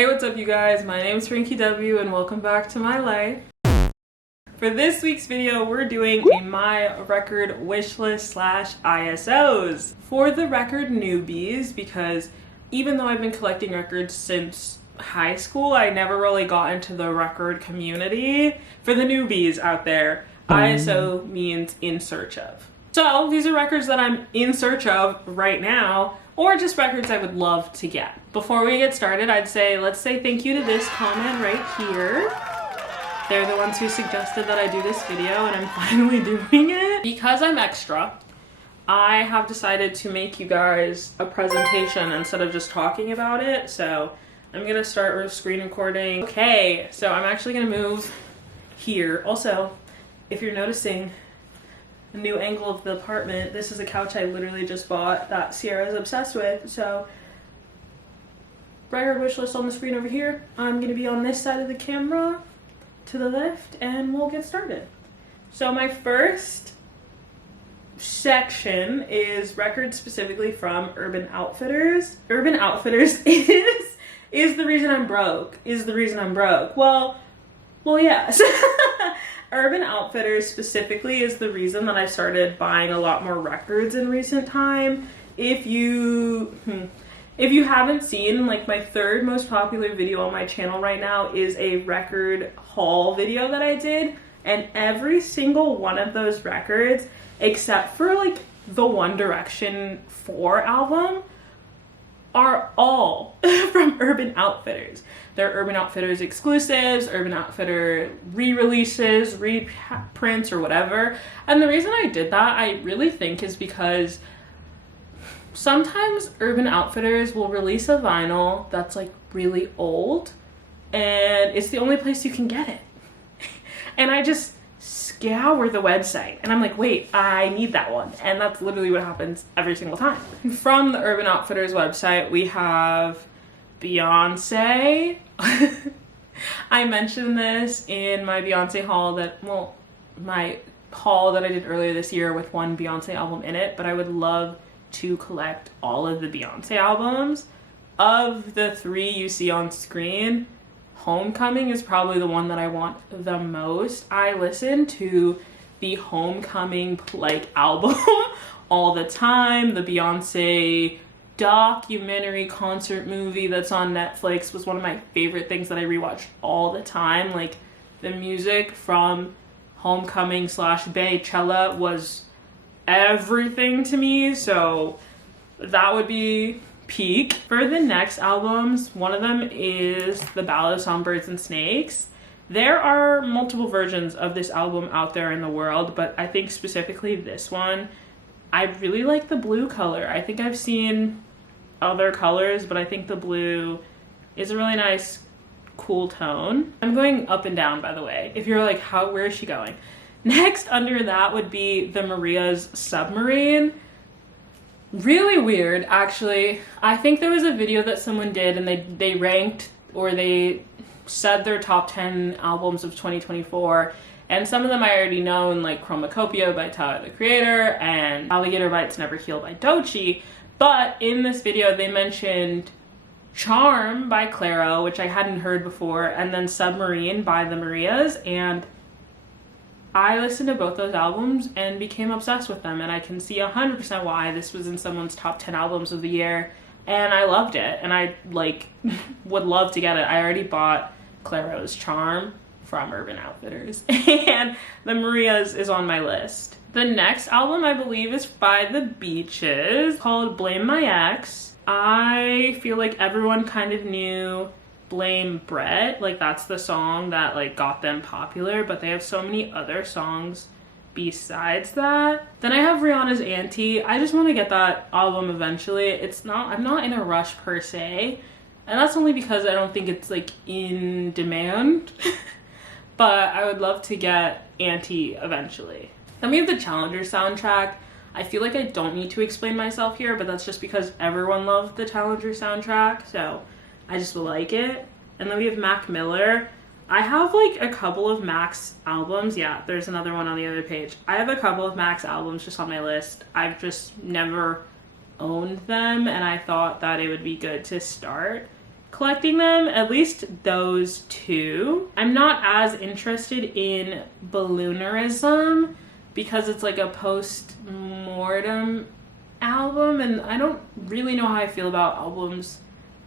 Hey, what's up you guys? My name is Frankie W and welcome back to my life. For this week's video, we're doing a my record wish list / ISOs for the record newbies, because even though I've been collecting records since high school, I never really got into the record community. For the newbies out there, ISO means in search of. So these are records that I'm in search of right now, or just records I would love to get. Before we get started, let's say thank you to this comment right here. They're the ones who suggested that I do this video, and I'm finally doing it. Because I'm extra, I have decided to make you guys a presentation instead of just talking about it. So I'm gonna start with screen recording. Okay, so I'm actually gonna move here. Also, if you're noticing a new angle of the apartment, this is a couch I literally just bought that Sierra's obsessed with. So record wish list on the screen over here. I'm gonna be on this side of the camera to the left, and we'll get started. So my first section is records specifically from Urban Outfitters. Urban Outfitters is the reason I'm broke. Well, yes. Urban Outfitters specifically is the reason that I started buying a lot more records in recent time. If you haven't seen, like, my third most popular video on my channel right now is a record haul video that I did, and every single one of those records, except for like the One Direction 4 album, are all from Urban Outfitters. They're Urban Outfitters exclusives, Urban Outfitter re-releases, reprints, or whatever. And the reason I did that, I really think, is because sometimes Urban Outfitters will release a vinyl that's like really old, and it's the only place you can get it. And I just scour the website and I'm like, wait, I need that one. And that's literally what happens every single time. From the Urban Outfitters website, we have Beyonce. I mentioned this in my Beyonce haul my haul that I did earlier this year with one Beyonce album in it, but I would love to collect all of the Beyonce albums. Of the three you see on screen, Homecoming is probably the one that I want the most. I listen to the Homecoming album all the time. The Beyonce documentary concert movie that's on Netflix was one of my favorite things that I rewatched all the time. Like, the music from Homecoming / Baychella was everything to me, so that would be peak. For the next albums, one of them is The Ballad of Songbirds and Snakes. There are multiple versions of this album out there in the world, but I think specifically this one, I really like the blue color. I think I've seen other colors, but I think the blue is a really nice, cool tone. I'm going up and down, by the way, if you're like, where is she going? Next under that would be the Maria's Submarine. Really weird, actually. I think there was a video that someone did, and they ranked, or they said their top 10 albums of 2024, and some of them I already know, like Chromacopia by Tyler, the Creator, and Alligator Bites Never Heal by Doechii. But in this video, they mentioned Charm by Clairo, which I hadn't heard before, and then Submarine by the Marias, and I listened to both those albums and became obsessed with them, and I can see 100% why this was in someone's top 10 albums of the year, and I loved it, and I would love to get it. I already bought Clairo's Charm from Urban Outfitters, and the Marias is on my list. The next album, I believe, is by The Beaches, called Blame My Ex. I feel like everyone kind of knew Blame Brett, that's the song that got them popular, but they have so many other songs besides that. Then I have Rihanna's Auntie. I just want to get that album eventually. I'm not in a rush per se, and that's only because I don't think it's in demand. But I would love to get Auntie eventually. Then we have the Challenger soundtrack. I feel like I don't need to explain myself here, but that's just because everyone loved the Challenger soundtrack, so I just like it. And then we have Mac Miller. I have a couple of Mac's albums. Yeah, there's another one on the other page. I have a couple of Mac's albums just on my list. I've just never owned them, and I thought that it would be good to start. collecting them, at least those two. I'm not as interested in Balloonerism because it's like a post-mortem album, and I don't really know how I feel about albums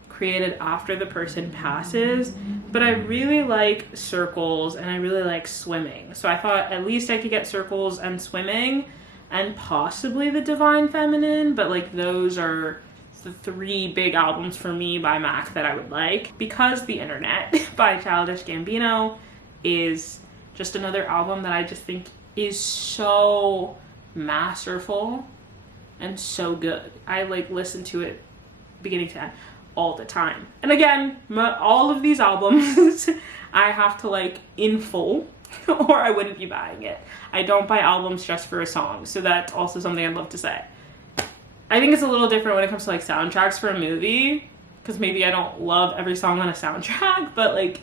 created after the person passes, but I really like Circles and I really like Swimming. So I thought at least I could get Circles and Swimming and possibly The Divine Feminine, but like those are the three big albums for me by Mac that I would like. Because The Internet by Childish Gambino is just another album that I just think is so masterful and so good. I like listen to it beginning to end all the time. And again, all of these albums I have to like in full or I wouldn't be buying it. I don't buy albums just for a song, so that's also something I'd love to say. I think it's a little different when it comes to like soundtracks for a movie, because maybe I don't love every song on a soundtrack, but like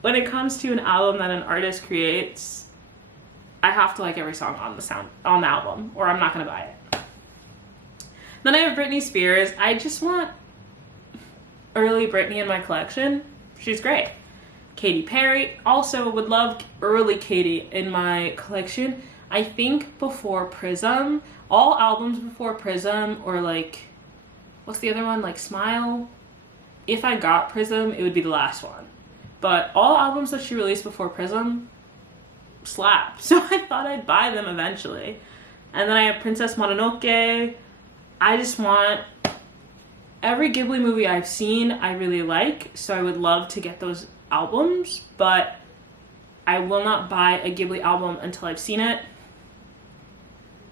when it comes to an album that an artist creates, I have to like every song on the album or I'm not gonna buy it. Then I have Britney Spears. I just want early Britney in my collection. She's great. Katy Perry, also would love early Katy in my collection. I think before Prism, all albums before Prism, or like, what's the other one? Like Smile. If I got Prism, it would be the last one. But all albums that she released before Prism slap. So I thought I'd buy them eventually. And then I have Princess Mononoke. I just want every Ghibli movie I've seen, I really like. So I would love to get those albums, but I will not buy a Ghibli album until I've seen it.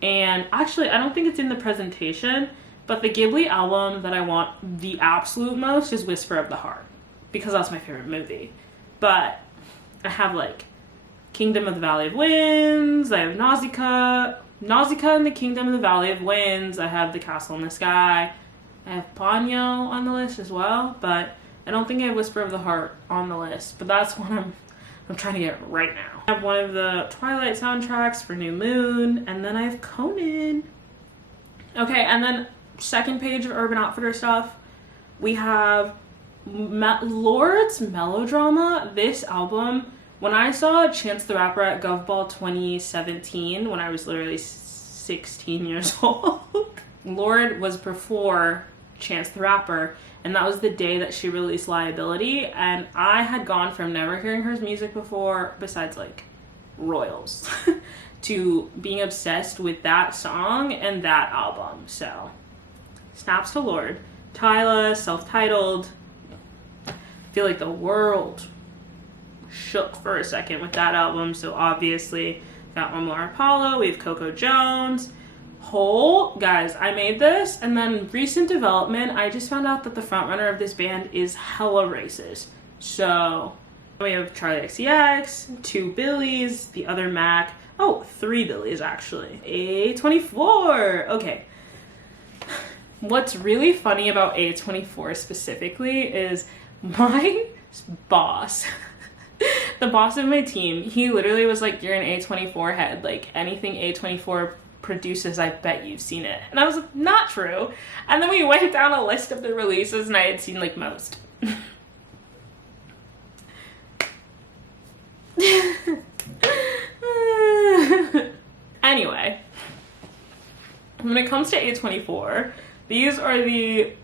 And actually, I don't think it's in the presentation, but the Ghibli album that I want the absolute most is Whisper of the Heart, because that's my favorite movie. But I have like Kingdom of the Valley of Winds, I have Nausicaa and the Kingdom of the Valley of Winds, I have The Castle in the Sky, I have Ponyo on the list as well, but I don't think I have Whisper of the Heart on the list, but that's one I'm trying to get right now. I have one of the Twilight soundtracks for New Moon, and then I have Conan. Okay, and then second page of Urban Outfitter stuff, we have Lord's Melodrama. This album, when I saw Chance the Rapper at GovBall 2017, when I was literally 16 years old, Lorde was before Chance the Rapper, and that was the day that she released Liability, and I had gone from never hearing her music before, besides like Royals, to being obsessed with that song and that album. So snaps to Lorde. Tyla, self-titled. I feel like the world shook for a second with that album, so obviously got Omar Apollo, we have Coco Jones. Guys, I made this, and then recent development, I just found out that the frontrunner of this band is hella racist. So we have Charlie XCX, 2 Billies, the other Mac, 3 Billies actually, A24. Okay, what's really funny about A24 specifically is my boss, the boss of my team, he literally was like, you're an A24 head, like anything A24 produces, I bet you've seen it. And I was like, not true. And then we went down a list of the releases and I had seen like most. Anyway, when it comes to A24, these are the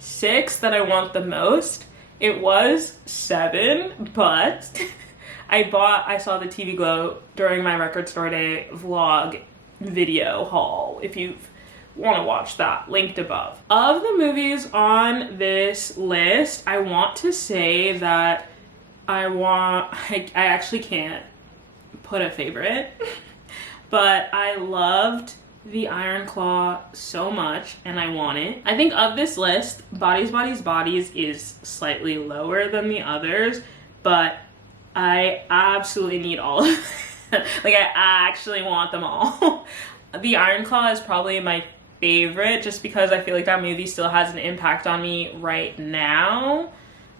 6 that I want the most. It was 7, but I saw the TV Glow during my Record Store Day vlog video haul, if you want to watch that, linked above. Of the movies on this list, I want to say that I actually can't put a favorite, but I loved The Iron Claw so much and I want it. I think of this list, Bodies, Bodies, Bodies is slightly lower than the others, but I absolutely need all of them. Like, I actually want them all. The Iron Claw is probably my favorite just because I feel like that movie still has an impact on me right now.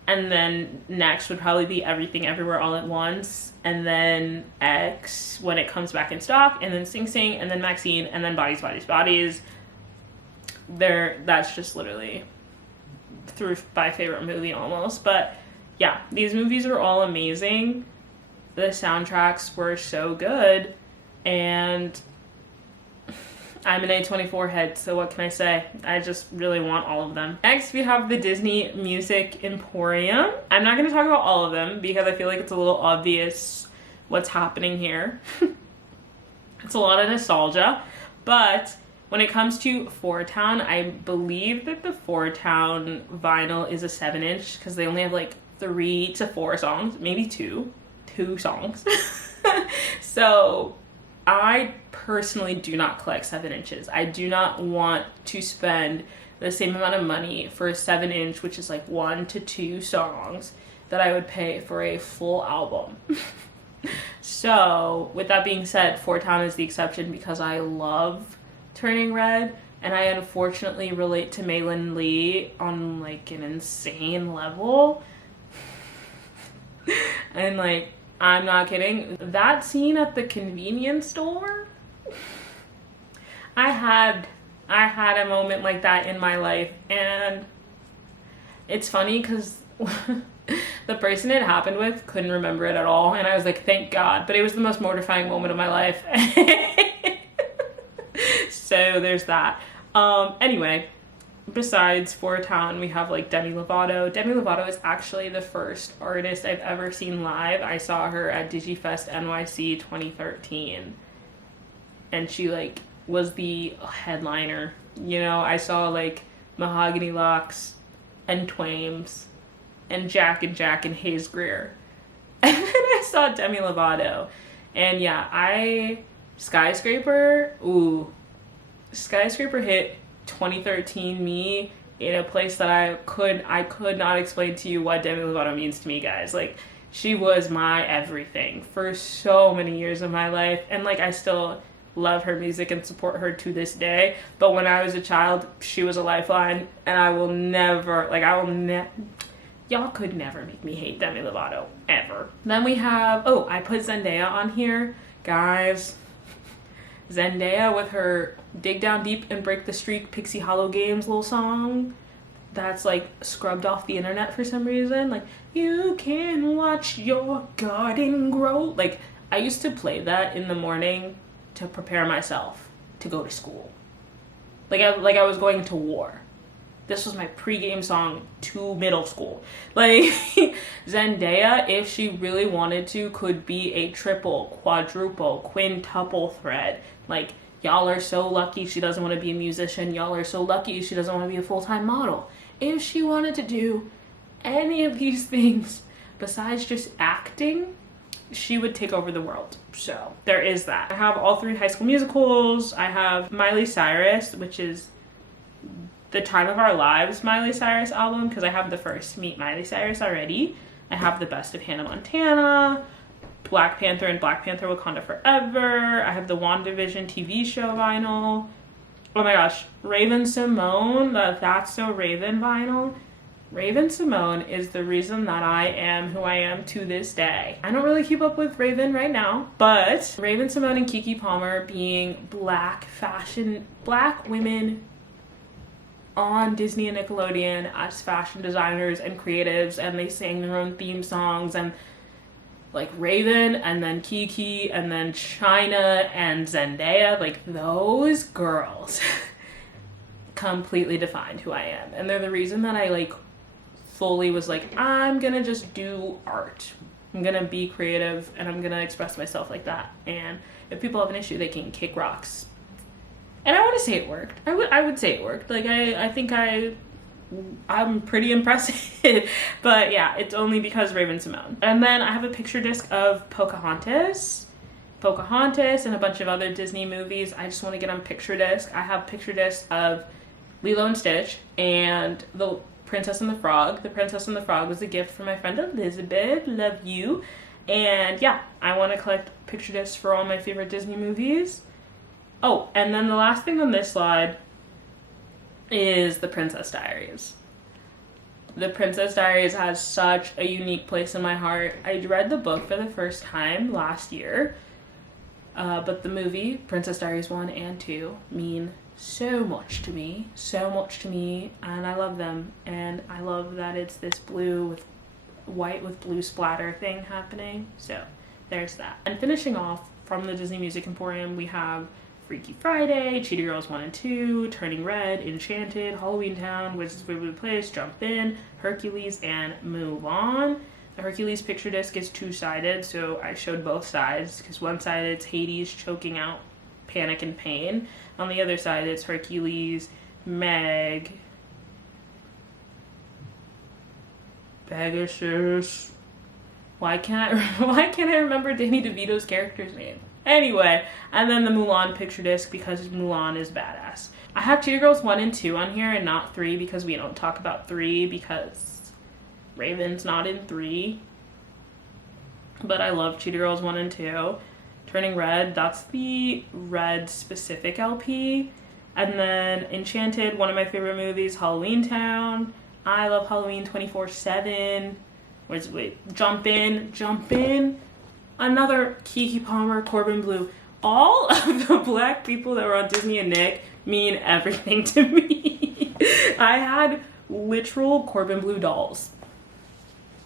And then next would probably be Everything Everywhere All at Once, and then X when it comes back in stock, and then Sing Sing, and then Maxine, and then Bodies, Bodies, Bodies. That's just literally through by favorite movie almost. But yeah, these movies are all amazing. The soundtracks were so good, and I'm an A24 head, so what can I say? I just really want all of them. Next, we have the Disney Music Emporium. I'm not going to talk about all of them because I feel like it's a little obvious what's happening here. It's a lot of nostalgia, but when it comes to Four Town, I believe that the Four Town vinyl is a 7-inch because they only have like 3 to 4 songs, maybe 2 songs. So I personally do not collect 7-inches. I do not want to spend the same amount of money for a 7-inch, which is like 1 to 2 songs, that I would pay for a full album. So with that being said, Four Town is the exception because I love Turning Red, and I unfortunately relate to Maylin Lee on like an insane level. And like, I'm not kidding. That scene at the convenience store, I had a moment like that in my life, and it's funny because the person it happened with couldn't remember it at all, and I was like, thank God, but it was the most mortifying moment of my life. So there's that. Anyway, besides Four Town, we have like Demi Lovato. Demi Lovato is actually the first artist I've ever seen live. I saw her at DigiFest NYC 2013, and she like was the headliner. You know, I saw like Mahogany Locks and Twames and Jack and Hayes Greer, and then I saw Demi Lovato, and yeah, Skyscraper hit 2013 me in a place that I could not explain to you what Demi Lovato means to me, guys. Like, she was my everything for so many years of my life, and like I still love her music and support her to this day. But when I was a child, she was a lifeline, and y'all could never make me hate Demi Lovato ever. Then we have, I put Zendaya on here, guys. Zendaya with her Dig Down Deep and Break the Streak Pixie Hollow Games little song that's like scrubbed off the internet for some reason. Like, you can watch your garden grow. Like, I used to play that in the morning to prepare myself to go to school. Like I was going to war. This was my pregame song to middle school. Like, Zendaya, if she really wanted to, could be a triple, quadruple, quintuple threat. Like, y'all are so lucky she doesn't want to be a musician. Y'all are so lucky she doesn't want to be a full-time model. If she wanted to do any of these things besides just acting, she would take over the world. So there is that. I have all 3 High School Musicals. I have Miley Cyrus, which is the Time of Our Lives Miley Cyrus album, because I have the first Meet Miley Cyrus already. I have the Best of Hannah Montana, Black Panther and Black Panther Wakanda Forever. I have the WandaVision TV show vinyl. Oh my gosh, Raven Simone, the That's So Raven vinyl. Raven Simone is the reason that I am who I am to this day. I don't really keep up with Raven right now, but Raven Simone and Keke Palmer being black women on Disney and Nickelodeon as fashion designers and creatives, and they sang their own theme songs, and like Raven and then Keke and then China and Zendaya, like those girls completely defined who I am, and they're the reason that I like fully was like, I'm gonna just do art, I'm gonna be creative, and I'm gonna express myself like that, and if people have an issue, they can kick rocks. And I want to say it worked. I would say it worked. Like, I think I'm pretty impressive. But yeah, it's only because Raven Simone. And then I have a picture disc of Pocahontas and a bunch of other Disney movies. I just want to get on picture disc. I have picture disc of Lilo and Stitch and The Princess and the Frog. The Princess and the Frog was a gift from my friend Elizabeth. Love you. And yeah, I want to collect picture discs for all my favorite Disney movies. Oh, and then the last thing on this slide is The Princess Diaries. The Princess Diaries has such a unique place in my heart. I read the book for the first time last year, but the movie, Princess Diaries 1 and 2, mean so much to me, so much to me, and I love them. And I love that it's this blue with white with blue splatter thing happening. So there's that. And finishing off from the Disney Music Emporium, we have Freaky Friday, Cheetah Girls 1 and 2, Turning Red, Enchanted, Halloween Town, Wizard's Favorite Place, Jump In, Hercules, and Move On. The Hercules picture disc is two-sided, so I showed both sides, because one side it's Hades choking out panic and pain. On the other side it's Hercules, Meg, Pegasus. Why can't I remember Danny DeVito's character's name? Anyway, and then the Mulan picture disc because Mulan is badass. I have Cheetah Girls 1 and 2 on here and not 3 because we don't talk about 3 because Raven's not in 3. But I love Cheetah Girls 1 and 2. Turning Red, that's the Red specific LP. And then Enchanted, one of my favorite movies, Halloween Town. I love Halloween 24/7. Wait, Jump In. Another Keke Palmer, Corbin Bleu. All of the black people that were on Disney and Nick mean everything to me. I had literal Corbin Bleu dolls.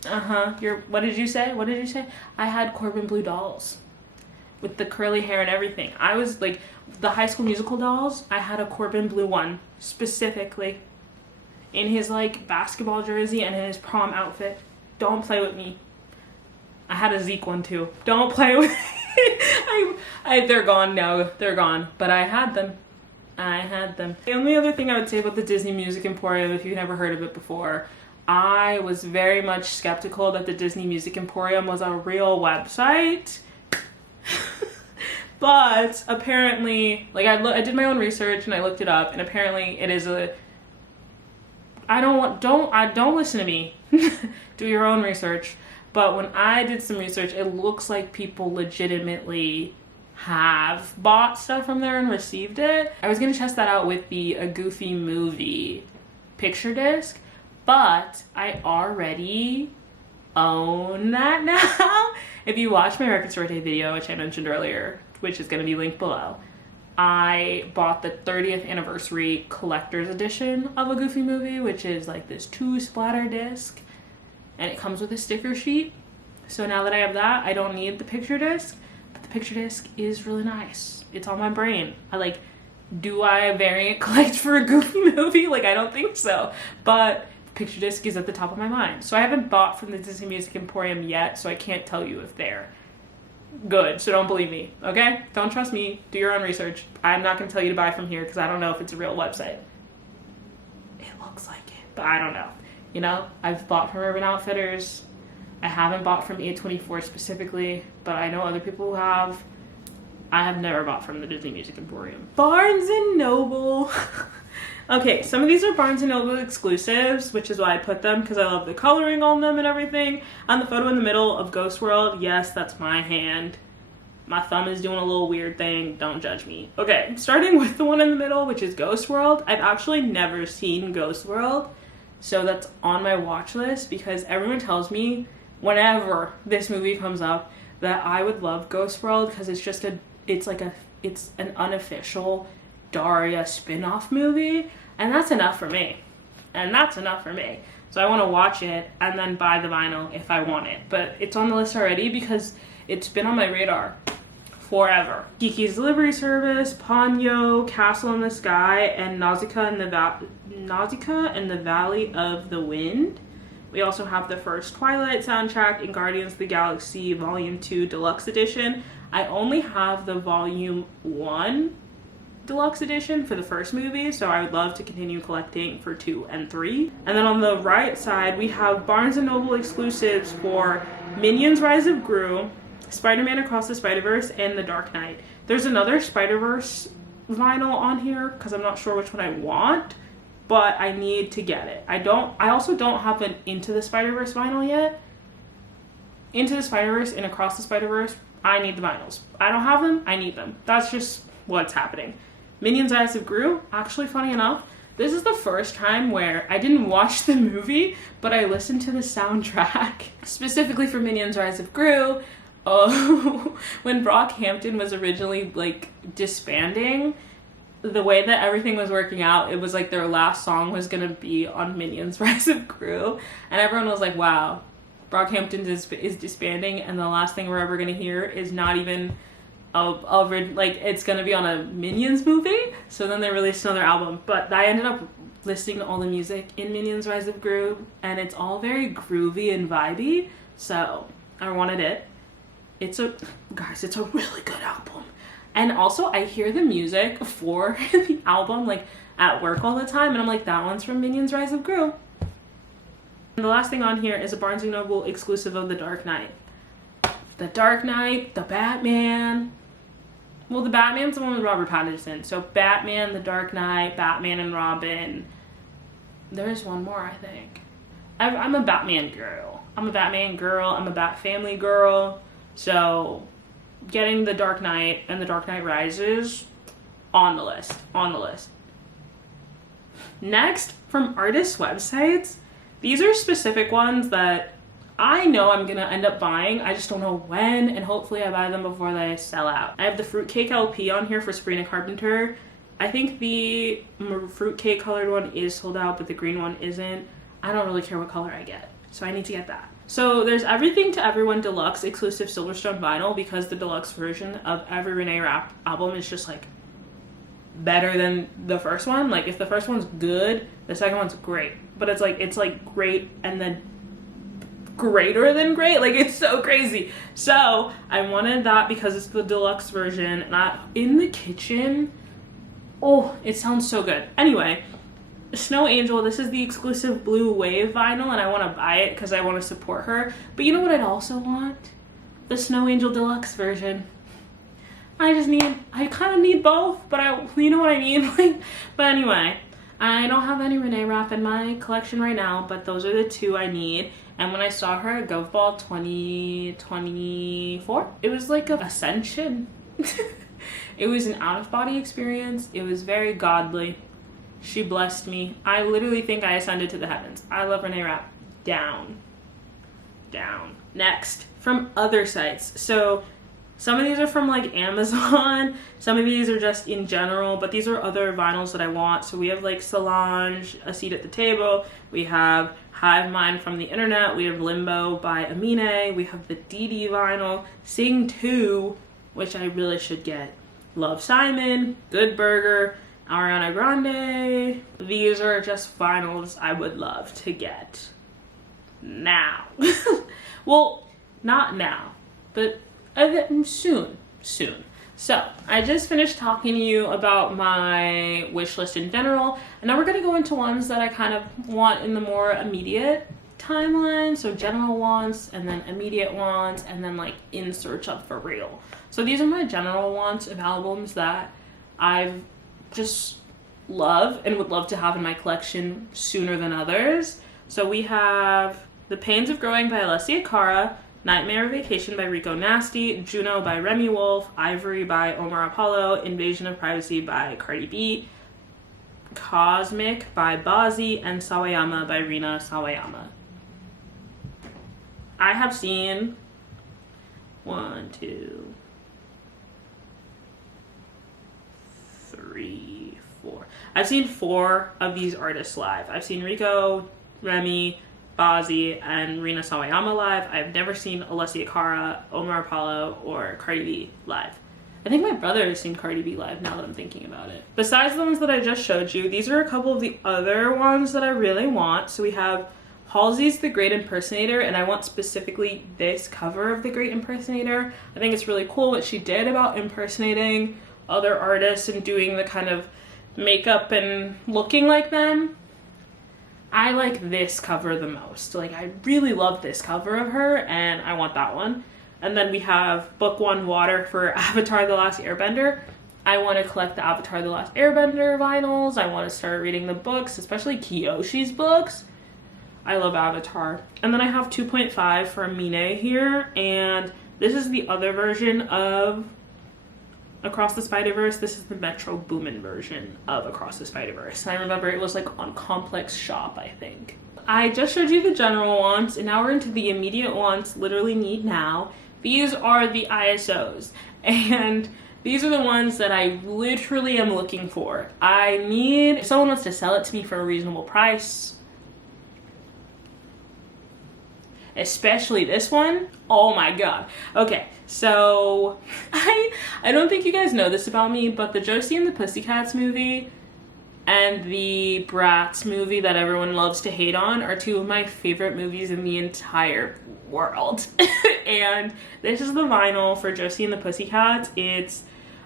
What did you say? I had Corbin Bleu dolls with the curly hair and everything. I was like, the High School Musical dolls, I had a Corbin Bleu one specifically in his like basketball jersey and in his prom outfit. Don't play with me. I had a Zeke one too. Don't play with they're gone now. They're gone. But I had them. The only other thing I would say about the Disney Music Emporium, if you've never heard of it before, I was very much skeptical that the Disney Music Emporium was a real website. But apparently, like I did my own research and I looked it up, and apparently it is a. Don't listen to me. Do your own research. But when I did some research, it looks like people legitimately have bought stuff from there and received it. I was going to test that out with the A Goofy Movie picture disc, but I already own that now. If you watch my Record Store Day video, which I mentioned earlier, which is going to be linked below, I bought the 30th anniversary collector's edition of A Goofy Movie, which is like this 2 splatter disc. And it comes with a sticker sheet. So now that I have that, I don't need the picture disc. But the picture disc is really nice. It's on my brain. Do I variant collect for A Goofy Movie? Like, I don't think so. But the picture disc is at the top of my mind. So I haven't bought from the Disney Music Emporium yet, so I can't tell you if they're good. So don't believe me, okay? Don't trust me. Do your own research. I'm not going to tell you to buy from here because I don't know if it's a real website. It looks like it, but I don't know. You know, I've bought from Urban Outfitters. I haven't bought from A24 specifically, but I know other people who have. I have never bought from the Disney Music Emporium. Barnes & Noble. Okay, some of these are Barnes & Noble exclusives, which is why I put them, because I love the coloring on them and everything. On the photo in the middle of Ghost World, yes, that's my hand. My thumb is doing a little weird thing. Don't judge me. Okay, starting with the one in the middle, which is Ghost World. I've actually never seen Ghost World. So that's on my watch list because everyone tells me whenever this movie comes up that I would love Ghost World because it's an unofficial Daria spin-off movie, and that's enough for me. So I want to watch it and then buy the vinyl if I want it. But it's on the list already because it's been on my radar forever. Kiki's Delivery Service, Ponyo, Castle in the Sky, and Nausicaa in the Valley of the Wind. We also have the first Twilight soundtrack in Guardians of the Galaxy Volume 2 Deluxe Edition. I only have the Volume 1 Deluxe Edition for the first movie, so I would love to continue collecting for 2 and 3. And then on the right side, we have Barnes & Noble exclusives for Minions Rise of Gru, Spider-Man Across the Spider-Verse, and The Dark Knight. There's another Spider-Verse vinyl on here because I'm not sure which one I want, but I need to get it. I also don't have an Into the Spider-Verse vinyl yet. Into the Spider-Verse and Across the Spider-Verse, I need the vinyls. I don't have them, I need them. That's just what's happening. Minions Rise of Gru, actually funny enough, this is the first time where I didn't watch the movie, but I listened to the soundtrack, specifically for Minions Rise of Gru. When Brockhampton was originally like disbanding, the way that everything was working out, it was like their last song was gonna be on Minions Rise of Gru, and everyone was like, wow, Brockhampton is disbanding, and the last thing we're ever gonna hear is not even like it's gonna be on a Minions movie. So then they released another album, but I ended up listening to all the music in Minions Rise of Gru, and it's all very groovy and vibey, so I wanted it. It's a really good album. And also, I hear the music for the album, like, at work all the time, and I'm like, that one's from Minions Rise of Gru. And the last thing on here is a Barnes & Noble exclusive of The Dark Knight. The Dark Knight, the Batman. Well, the Batman's the one with Robert Pattinson. So Batman, The Dark Knight, Batman and Robin. There's one more, I think. I'm a Batman girl. I'm a Bat Family girl. So getting The Dark Knight and The Dark Knight Rises on the list. Next, from artist websites, these are specific ones that I know I'm gonna end up buying. I just don't know when, and hopefully I buy them before they sell out. I have the Fruitcake LP on here for Sabrina Carpenter. I think the fruitcake colored one is sold out, but the green one isn't. I don't really care what color I get, so I need to get that. So there's Everything to Everyone Deluxe exclusive Silverstone vinyl, because the deluxe version of every Renee Rapp album is just like better than the first one. Like, if the first one's good, the second one's great. But it's like great and then greater than great. Like, it's so crazy. So I wanted that because it's the deluxe version, and in the kitchen, oh, it sounds so good. Anyway, Snow Angel, this is the exclusive Blue Wave vinyl, and I want to buy it because I want to support her. But you know what I'd also want? The Snow Angel deluxe version. I kind of need both, but you know what I mean? Like, but anyway, I don't have any Renee Rapp in my collection right now, but those are the two I need. And when I saw her at GovBall 2024, it was like an ascension. It was an out-of-body experience. It was very godly. She blessed me. I literally think I ascended to the heavens. I love Renee Rapp. Down. Next, from other sites. So some of these are from like Amazon. Some of these are just in general, but these are other vinyls that I want. So we have like Solange, A Seat at the Table. We have Hive Mind from the Internet. We have Limbo by Amine. We have the Dee Dee vinyl. Sing 2, which I really should get. Love Simon, Good Burger, Ariana Grande. These are just vinyls I would love to get now. Well, not now, but soon. So I just finished talking to you about my wish list in general, and now we're going to go into ones that I kind of want in the more immediate timeline. So general wants, and then immediate wants, and then like in search of for real. So these are my general wants of albums that I've just love and would love to have in my collection sooner than others. So we have The Pains of Growing by Alessia Cara, Nightmare Vacation by Rico Nasty, Juno by Remy Wolf, Ivory by Omar Apollo, Invasion of Privacy by Cardi B, Cosmic by Bazzi, and Sawayama by Rina Sawayama. I have seen 1, 2, 3, 4. I've seen 4 of these artists live. I've seen Rico, Remy, Bazzi, and Rina Sawayama live. I've never seen Alessia Cara, Omar Apollo, or Cardi B live. I think my brother has seen Cardi B live now that I'm thinking about it. Besides the ones that I just showed you, these are a couple of the other ones that I really want. So we have Halsey's The Great Impersonator, and I want specifically this cover of The Great Impersonator. I think it's really cool what she did about impersonating other artists and doing the kind of makeup and looking like them. I like this cover the most. Like, I really love this cover of her, and I want that one. And then we have Book 1 Water for Avatar The Last Airbender. I want to collect the Avatar The Last Airbender vinyls. I want to start reading the books, especially Kiyoshi's books. I love Avatar. And then I have 2.5 for Amine here, and this is the other version of Across the Spider-Verse. This is the Metro Boomin version of Across the Spider-Verse. And I remember it was like on Complex Shop, I think. I just showed you the general wants, and now we're into the immediate wants, literally need now. These are the ISOs, and These are the ones that I literally am looking for. I need, if someone wants to sell it to me for a reasonable price, especially this one. Oh my god. Okay, so I don't think you guys know this about me, but the Josie and the Pussycats movie and the Bratz movie that everyone loves to hate on are two of my favorite movies in the entire world. And this is the vinyl for Josie and the Pussycats. It's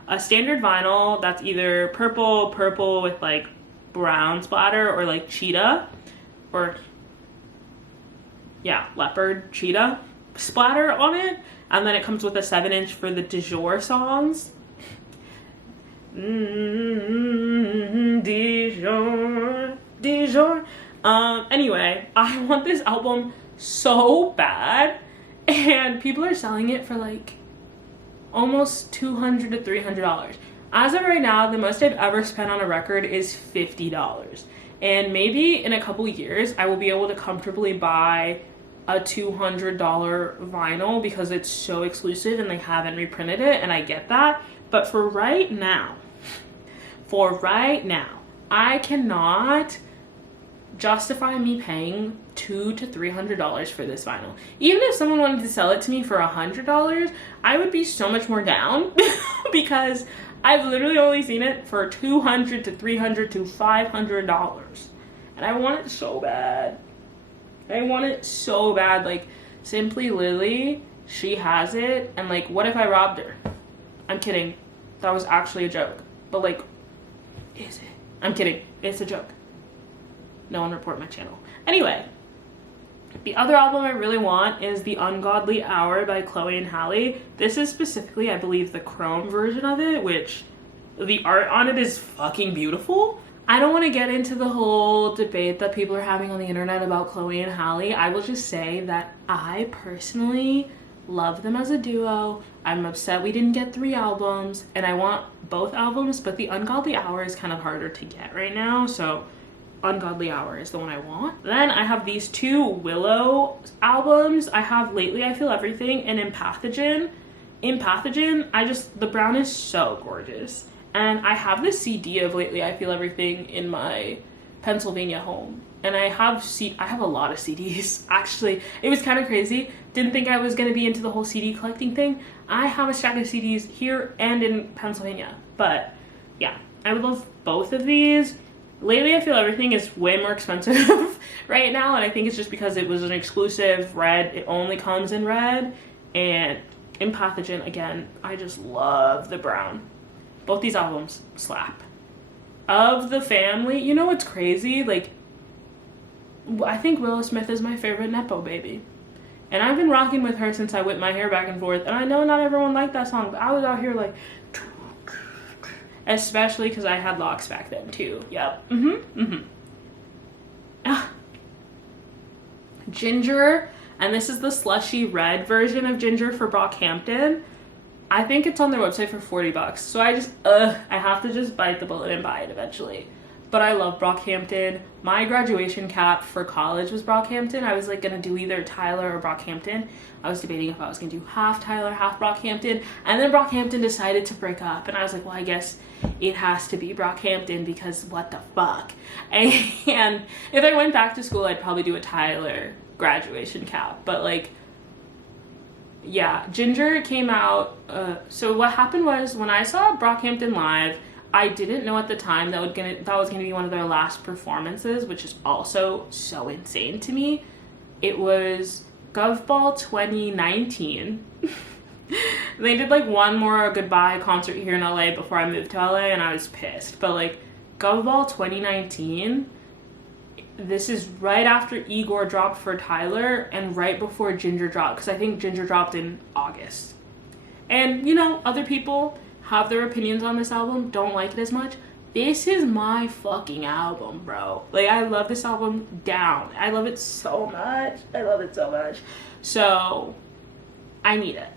a standard vinyl that's either purple with like brown splatter, or like cheetah, or yeah, leopard cheetah splatter on it. And then it comes with a 7-inch for the du jour songs. Dijon. Anyway, I want this album so bad, and people are selling it for like almost $200 to $300. As of right now, the most I've ever spent on a record is $50. And maybe in a couple years, I will be able to comfortably buy a $200 vinyl because it's so exclusive and they haven't reprinted it, and I get that. But for right now, I cannot justify me paying $200 to $300 for this vinyl. Even if someone wanted to sell it to me for $100, I would be so much more down because I've literally only seen it for $200 to $300 to $500, and I want it so bad. Like, Simply Lily, she has it, and like, what if I robbed her? I'm kidding. That was actually a joke. But like, is it? I'm kidding. It's a joke. No one report my channel. Anyway, the other album I really want is The Ungodly Hour by Chloe and Halle. This is specifically, I believe, the chrome version of it, which the art on it is fucking beautiful. I don't want to get into the whole debate that people are having on the internet about Chloe and Halle. I will just say that I personally love them as a duo. I'm upset we didn't get 3 albums, and I want both albums, but The Ungodly Hour is kind of harder to get right now, so Ungodly Hour is the one I want. Then I have these 2 Willow albums. I have Lately I Feel Everything and Empathogen. The brown is so gorgeous. And I have the CD of Lately I Feel Everything in my Pennsylvania home. And I have a lot of CDs, actually. It was kind of crazy. Didn't think I was going to be into the whole CD collecting thing. I have a stack of CDs here and in Pennsylvania. But yeah, I would love both of these. Lately I Feel Everything is way more expensive right now, and I think it's just because it was an exclusive red. It only comes in red. And Empathogen, again, I just love the brown. Both these albums slap. Of the family, you know what's crazy? Like, I think Willow Smith is my favorite Nepo baby. And I've been rocking with her since I whipped my hair back and forth. And I know not everyone liked that song, but I was out here like, especially because I had locks back then too. Yep. Ginger, and this is the slushy red version of Ginger for Brockhampton. I think it's on their website for $40. So I have to just bite the bullet and buy it eventually. But I love Brockhampton. My graduation cap for college was Brockhampton. I was like gonna do either Tyler or Brockhampton. I was debating if I was gonna do half Tyler, half Brockhampton. And then Brockhampton decided to break up. And I was like, well, I guess it has to be Brockhampton because what the fuck? And if I went back to school, I'd probably do a Tyler graduation cap. But like, yeah, Ginger came out. So what happened was when I saw Brockhampton live, I didn't know at the time that was gonna be one of their last performances, which is also so insane to me. It was GovBall 2019. They did like one more goodbye concert here in LA before I moved to LA, and I was pissed. But like GovBall 2019, this is right after Igor dropped for Tyler and right before Ginger dropped, because I think Ginger dropped in August. And you know, other people have their opinions on this album, don't like it as much. This is my fucking album, bro. Like, I love this album down. I love it so much. So, I need it.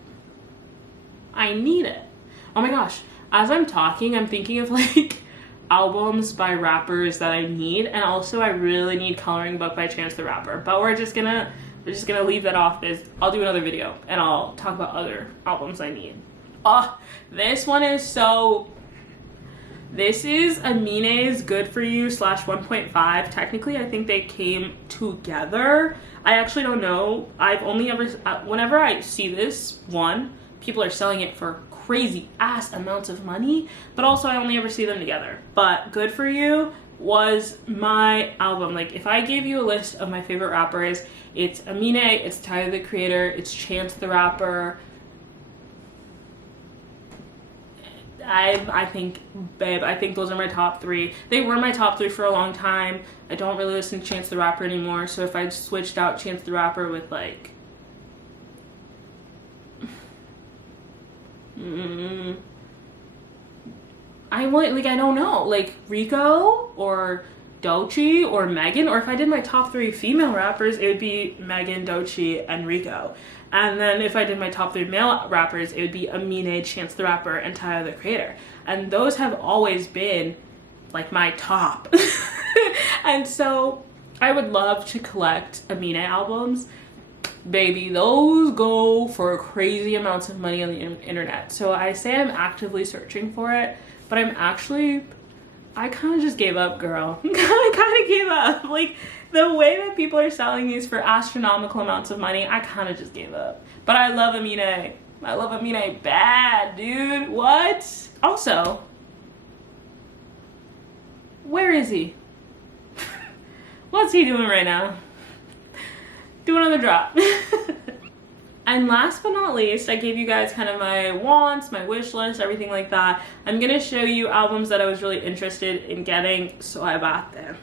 Oh my gosh. As I'm talking, I'm thinking of like albums by rappers that I need, and also I really need Coloring Book by Chance the Rapper. But we're just gonna leave that off. I'll do another video and I'll talk about other albums I need. Oh, this one is so... This is Amine's Good For You / 1.5. Technically, I think they came together. I actually don't know. I've only ever... whenever I see this one, people are selling it for crazy ass amounts of money, but also I only ever see them together. But Good For You was my album. Like, if I gave you a list of my favorite rappers, it's Amine, it's Tyler the Creator, it's Chance the Rapper. I think, babe, I think those are my top 3. They were my top 3 for a long time. I don't really listen to Chance the Rapper anymore, so if I switched out Chance the Rapper with, like, I don't know, like Rico or Doechii or Megan, or if I did my top 3 female rappers, it would be Megan, Doechii, and Rico. And then if I did my top 3 male rappers, it would be Amine, Chance the Rapper, and Tyler the Creator. And those have always been like my top. And so I would love to collect Amine albums. Baby, those go for crazy amounts of money on the internet. So I say I'm actively searching for it, but I kind of just gave up, girl. I kind of gave up. Like, the way that people are selling these for astronomical amounts of money, I kind of just gave up. But I love Amine. I love Amine bad, dude. What? Also, where is he? What's he doing right now? Do another drop. And last but not least, I gave you guys kind of my wants, my wish list, everything like that. I'm gonna show you albums that I was really interested in getting, so I bought them.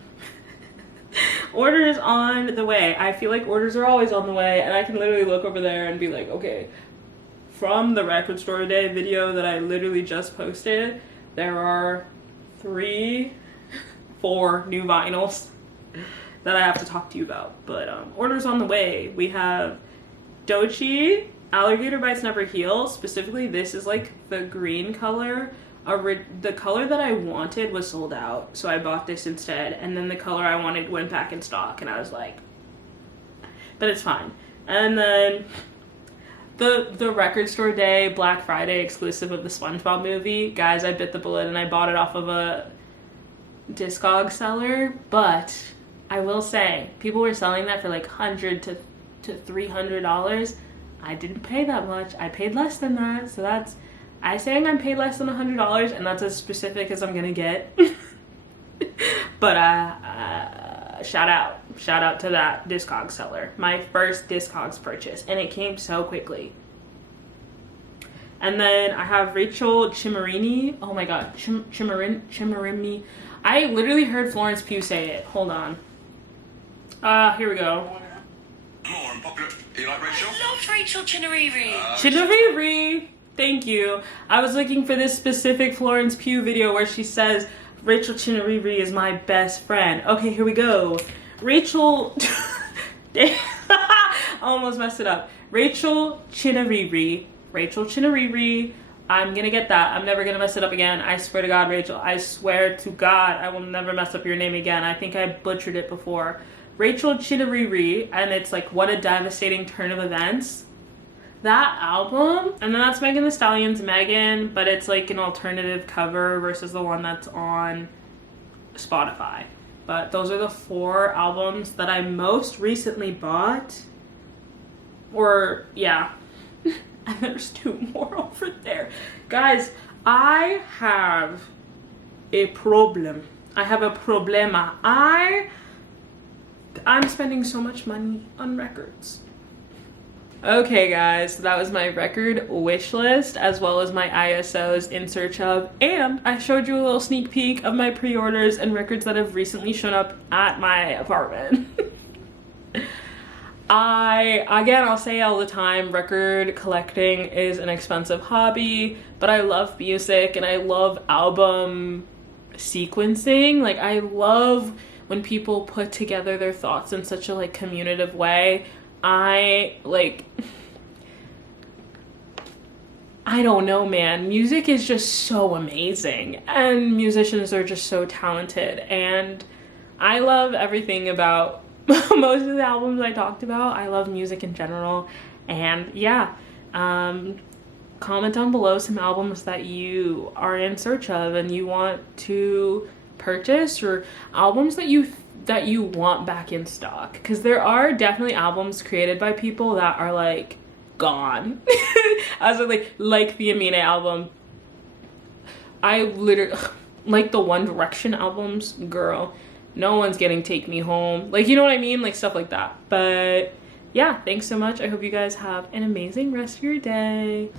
Orders on the way. I feel like orders are always on the way, and I can literally look over there and be like, okay, from the record store day video that I literally just posted, there are 3, 4 new vinyls that I have to talk to you about. But orders on the way. We have Doechii, Alligator Bites Never Heal. Specifically, this is like the green color. The color that I wanted was sold out, so I bought this instead. And then the color I wanted went back in stock, and I was like, but it's fine. And then the record store day Black Friday exclusive of the SpongeBob movie. Guys, I bit the bullet and I bought it off of a discog seller, but I will say, people were selling that for like $100 to $300. I didn't pay that much. I paid less than that. So that's, I saying I'm paid less than $100, and that's as specific as I'm gonna get. But shout out to that discog seller. My first discogs purchase, and it came so quickly. And then I have Rachel Chimarini. Oh my god, Chimarini. I literally heard Florence Pugh say it. Hold on. Here we go. More unpopular. You like Rachel? I love Rachel Chimariri. Chimariri. Thank you. I was looking for this specific Florence Pugh video where she says Rachel Chimariri is my best friend. Okay, here we go. Rachel. I almost messed it up. Rachel Chimariri. Rachel Chimariri. I'm gonna get that. I'm never gonna mess it up again. I swear to God, Rachel. I swear to God, I will never mess up your name again. I think I butchered it before. Rachel Chimariri, and it's like What a Devastating Turn of Events. That album, and then that's Megan Thee Stallion's Megan, but it's like an alternative cover versus the one that's on Spotify. But those are the 4 albums that I most recently bought. Or, yeah. And there's 2 more over there. Guys, I have a problem. I have a problema. I'm spending so much money on records. Okay guys, so that was my record wish list as well as my ISOs in search of, and I showed you a little sneak peek of my pre-orders and records that have recently shown up at my apartment. I'll say all the time, record collecting is an expensive hobby, but I love music and I love album sequencing. Like, I love when people put together their thoughts in such a like communicative way. I don't know, man. Music is just so amazing, and musicians are just so talented, and I love everything about most of the albums I talked about. I love music in general, and yeah, comment down below some albums that you are in search of and you want to purchase, or albums that you want back in stock, because there are definitely albums created by people that are like gone. As in like the Amina album. I literally like the One Direction albums, girl. No one's getting Take Me Home. Like, you know what I mean? Like, stuff like that. But yeah, thanks so much. I hope you guys have an amazing rest of your day.